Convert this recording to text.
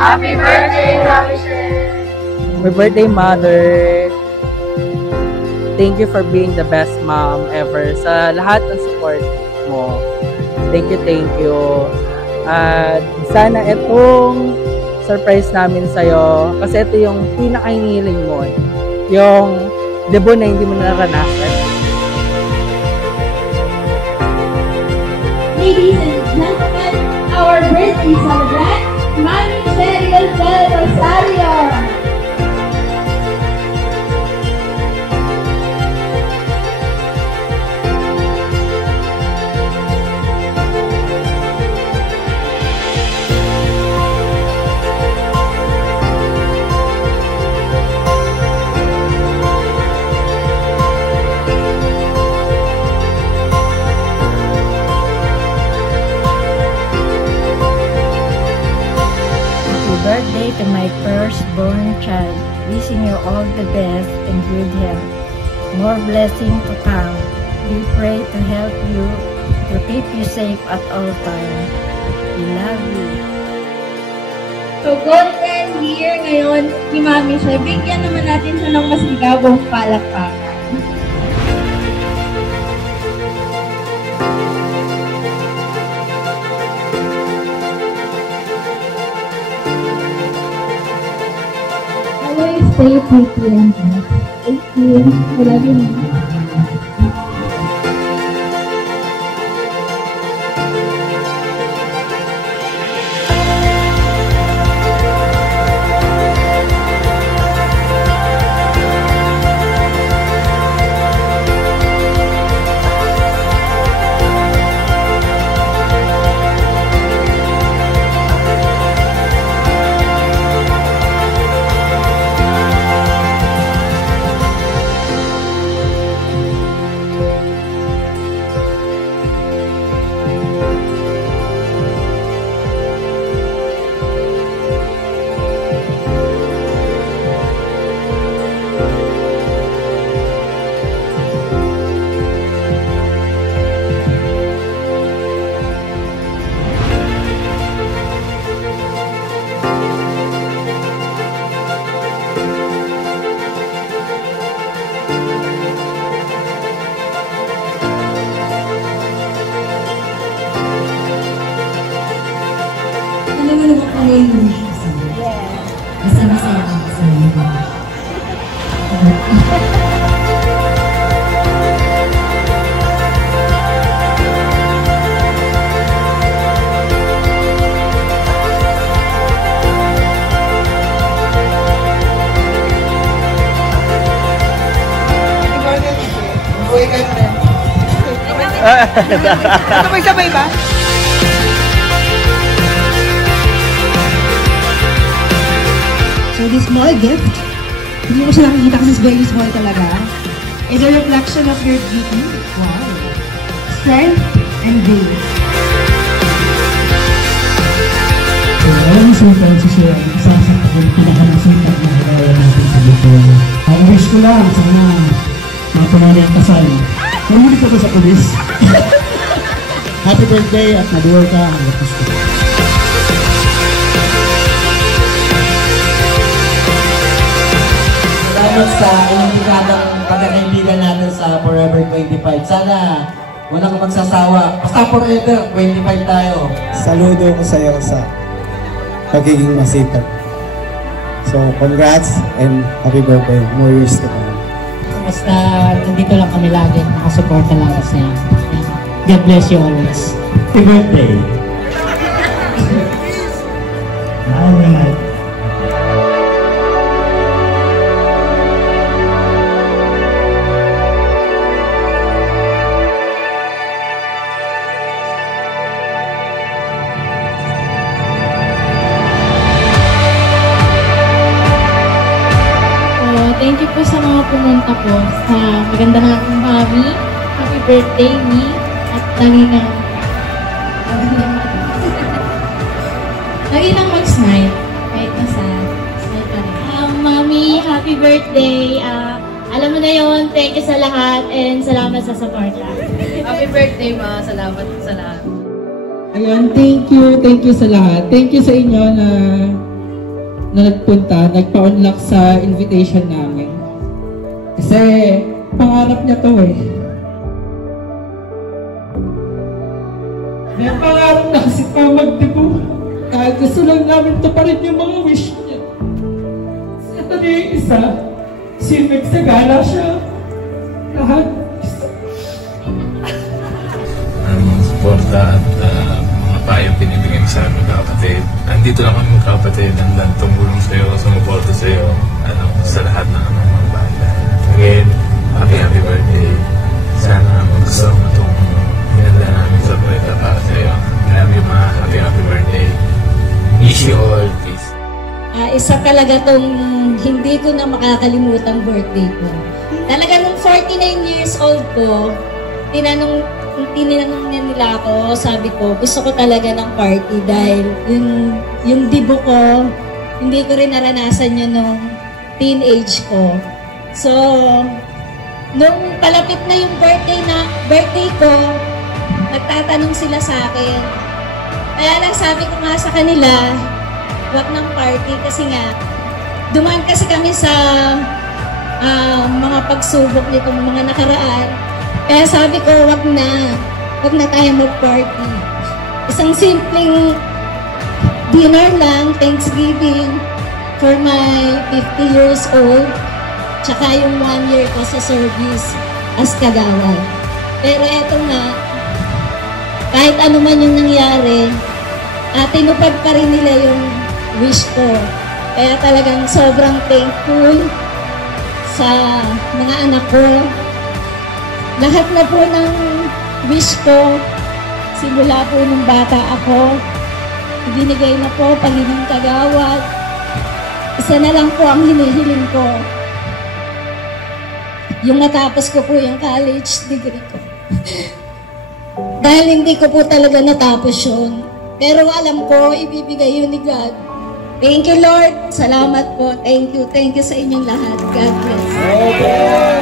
Happy birthday, Mami She! Happy birthday, Mother! Thank you for being the best mom ever sa lahat ng support mo. Thank you. At sana itong surprise namin sa'yo, kasi ito yung pinaka-hinihiling mo. Yung debut na hindi mo naranasan. Ladies and gentlemen, our birthday celebrant, Mami Cheryl Del Rosario. Birthday to my firstborn child. Wishing you all the best and good health. More blessing to come. We pray to help you, to keep you safe at all times. We love you. So, golden year ngayon ni Mami She. Bigyan naman natin siya ng mas ligawang palakpakan. Always stay pretty and nice. Thank you. I love you, Mama. Alam mo naman pala yung wish ko sa'yo. Masama-sama ako sa'yo. Uwi ka na rin. Sabay-sabay ba? So this small gift, hindi mo siya nakikita kasi it's very small talaga, is a reflection of your beauty, wow, strength, and grace. So, alam mo sultan si Sir, isa sa pinakamasungkat na halawa natin sa buto. Ang wish ko lang, sana matumari ang kasal. Namuli ka ba sa pulis? Happy birthday at mabuhay ka ang gusto. Salamat sa inimbitadang pagkakaibigan natin sa Forever 25. Sana walang magsasawa. Basta forever, 25 tayo. Saludo ko sa iyo sa pagiging masipag. So, congrats and happy birthday. More years to come. Basta nandito lang kami lagi, nakasuporta lang kasi. God bless you always. Happy birthday! Alright. Thank you po sa mga pumunta po sa maganda na akong mami. Happy birthday, me. At lagi lang mag-smile. Kahit nasa smile pa rin. Mami, happy birthday. Alam mo na yon. Thank you sa lahat and salamat sa support. Happy birthday, Ma. Salamat sa lahat. Ayun, thank you sa lahat. Thank you sa inyo na na nagpunta, nagpa-unlock sa invitation namin. Kasi pangarap niya to eh. May pangarap na kasi pa magdibo. Kahit gusto lang namin tuparin yung mga wish niya. Ito na yung isa, si nagsagala siya. Lahat. Ang suporta at mga payong pinibigyan sa aming kapatid. Andito lang kami magkapatid. Nandang tumulong sa'yo, sumuporta sa'yo. Sa lahat ng mga bagay. Again, happy birthday. Sana magkasama mo itong hinanda namin sa birthday para sa'yo. Love you, ma. Happy birthday. Wish you all peace. Isa talaga tong hindi ko na makakalimutan birthday ko. Talaga nung 49 years old ko, tinanong niya nila ako, sabi ko, gusto ko talaga ng party dahil yung dibo ko, hindi ko rin naranasan yun nung teenage ko. So, nung palapit na yung birthday ko, nagtatanong sila sa akin. Kaya lang sabi ko nga sa kanila, wag ng party kasi nga, dumaan kasi kami sa mga pagsubok nitong mga nakaraan. Kaya sabi ko, wag na tayo mag-party. Isang simpleng dinner lang, Thanksgiving, for my 50 years old, tsaka yung 1 year ko sa service as kagawad. Pero eto nga, kahit ano man yung nangyari, tinupad pa rin nila yung wish ko. Kaya talagang sobrang thankful sa mga anak ko. Lahat na po ng wish ko, simula po nung bata ako, binigay na po, Panginoong Kagawad. Isa na lang po ang hinihiling ko. Yung matapos ko po yung college degree ko. Dahil hindi ko po talaga natapos yun. Pero alam ko, ibibigay yun ni God. Thank you, Lord. Salamat po. Thank you sa inyong lahat. God bless.